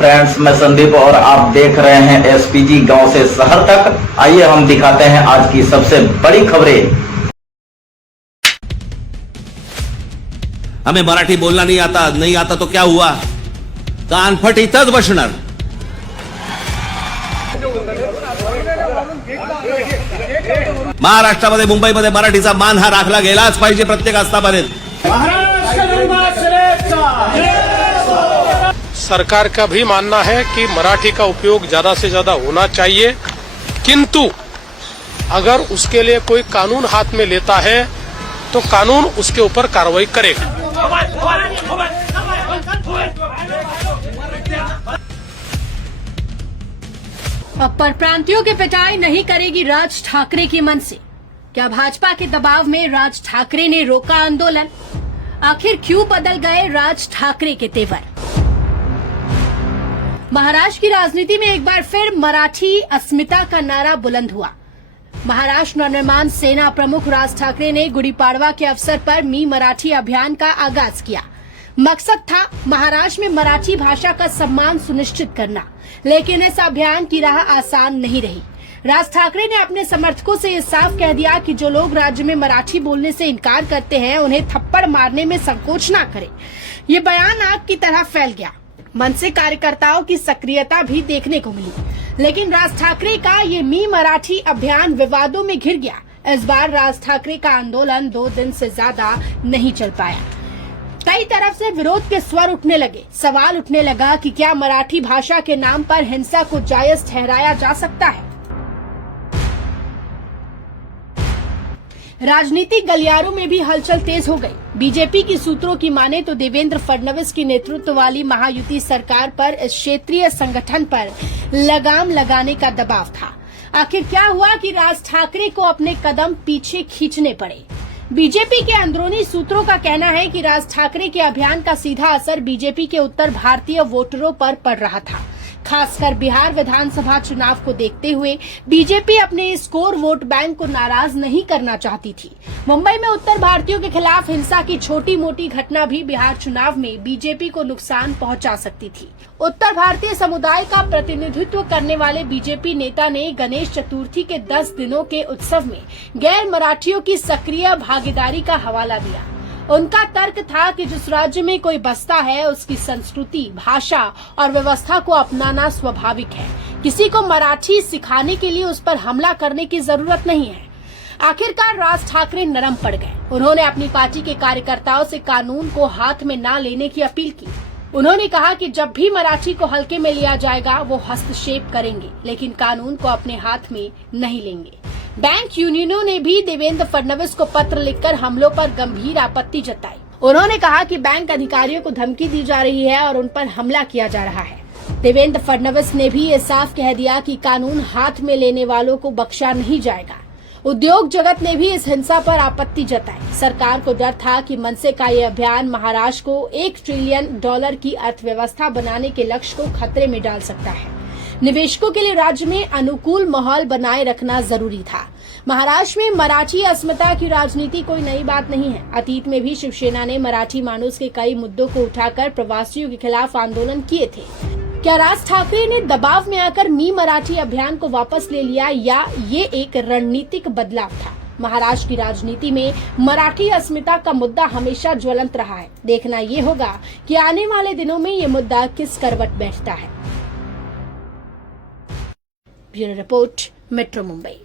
Friends, मैं संदीप और आप देख रहे हैं एसपीजी गांव से शहर तक। आइए हम दिखाते हैं आज की सबसे बड़ी खबरें। हमें मराठी बोलना नहीं आता तो क्या हुआ? कानफट इथंच बसणार। महाराष्ट्रामध्ये मुंबईमध्ये मराठीचा मान हा राखला गेलाच पाहिजे प्रत्येक आस्थापनेत। सरकार का भी मानना है कि मराठी का उपयोग ज्यादा से ज्यादा होना चाहिए, किंतु अगर उसके लिए कोई कानून हाथ में लेता है तो कानून उसके ऊपर कार्रवाई करेगा। अब परप्रांतियों की पिटाई नहीं करेगी राज ठाकरे की मन से। क्या भाजपा के दबाव में राज ठाकरे ने रोका आंदोलन? आखिर क्यों बदल गए राज ठाकरे के तेवर? महाराष्ट्र की राजनीति में एक बार फिर मराठी अस्मिता का नारा बुलंद हुआ। महाराष्ट्र नवनिर्माण सेना प्रमुख राज ठाकरे ने गुड़ी पाड़वा के अवसर पर मी मराठी अभियान का आगाज किया। मकसद था महाराष्ट्र में मराठी भाषा का सम्मान सुनिश्चित करना, लेकिन इस अभियान की राह आसान नहीं रही। राज ठाकरे ने अपने समर्थकों से ये साफ कह दिया कि जो लोग राज्य में मराठी बोलने से इनकार करते हैं उन्हें थप्पड़ मारने में संकोच न करें। ये बयान आग की तरह फैल गया। मन से कार्यकर्ताओं की सक्रियता भी देखने को मिली, लेकिन राज ठाकरे का ये मी मराठी अभियान विवादों में घिर गया। इस बार राज ठाकरे का आंदोलन 2 दिन से ज्यादा नहीं चल पाया। कई तरफ से विरोध के स्वर उठने लगे। सवाल उठने लगा कि क्या मराठी भाषा के नाम पर हिंसा को जायज ठहराया जा सकता है? राजनीतिक गलियारों में भी हलचल तेज हो गई। बीजेपी की सूत्रों की माने तो देवेंद्र फडणवीस की नेतृत्व वाली महायुति सरकार पर इस क्षेत्रीय संगठन पर लगाम लगाने का दबाव था। आखिर क्या हुआ कि राज ठाकरे को अपने कदम पीछे खींचने पड़े? बीजेपी के अंदरूनी सूत्रों का कहना है कि राज ठाकरे के अभियान का सीधा असर बीजेपी के उत्तर भारतीय वोटरों पर पड़ रहा था। खासकर बिहार विधानसभा चुनाव को देखते हुए बीजेपी अपने इस कोर वोट बैंक को नाराज नहीं करना चाहती थी। मुंबई में उत्तर भारतीयों के खिलाफ हिंसा की छोटी मोटी घटना भी बिहार चुनाव में बीजेपी को नुकसान पहुंचा सकती थी। उत्तर भारतीय समुदाय का प्रतिनिधित्व करने वाले बीजेपी नेता ने गणेश चतुर्थी के 10 दिनों के उत्सव में गैर मराठियों की सक्रिय भागीदारी का हवाला दिया। उनका तर्क था कि जिस राज्य में कोई बसता है उसकी संस्कृति, भाषा और व्यवस्था को अपनाना स्वाभाविक है। किसी को मराठी सिखाने के लिए उस पर हमला करने की जरूरत नहीं है। आखिरकार राज ठाकरे नरम पड़ गए। उन्होंने अपनी पार्टी के कार्यकर्ताओं से कानून को हाथ में न लेने की अपील की। उन्होंने कहा कि जब भी मराठी को हल्के में लिया जाएगा वो हस्तक्षेप करेंगे, लेकिन कानून को अपने हाथ में नहीं लेंगे। बैंक यूनियनों ने भी देवेंद्र फडणवीस को पत्र लिखकर हमलों पर गंभीर आपत्ति जताई। उन्होंने कहा कि बैंक अधिकारियों को धमकी दी जा रही है और उन पर हमला किया जा रहा है। देवेंद्र फडणवीस ने भी ये साफ कह दिया कि कानून हाथ में लेने वालों को बख्शा नहीं जाएगा। उद्योग जगत ने भी इस हिंसा पर आपत्ति जताई। सरकार को डर था कि मनसे का ये अभियान महाराष्ट्र को $1 ट्रिलियन की अर्थव्यवस्था बनाने के लक्ष्य को खतरे में डाल सकता है। निवेशकों के लिए राज्य में अनुकूल माहौल बनाए रखना जरूरी था। महाराष्ट्र में मराठी अस्मिता की राजनीति कोई नई बात नहीं है। अतीत में भी शिवसेना ने मराठी मानुस के कई मुद्दों को उठाकर प्रवासियों के खिलाफ आंदोलन किए थे। क्या राज ठाकरे ने दबाव में आकर मी मराठी अभियान को वापस ले लिया या ये एक रणनीतिक बदलाव था? महाराष्ट्र की राजनीति में मराठी अस्मिता का मुद्दा हमेशा ज्वलंत रहा है। देखना ये होगा कि आने वाले दिनों में ये मुद्दा किस करवट बैठता है। Bureau report, metro Mumbai.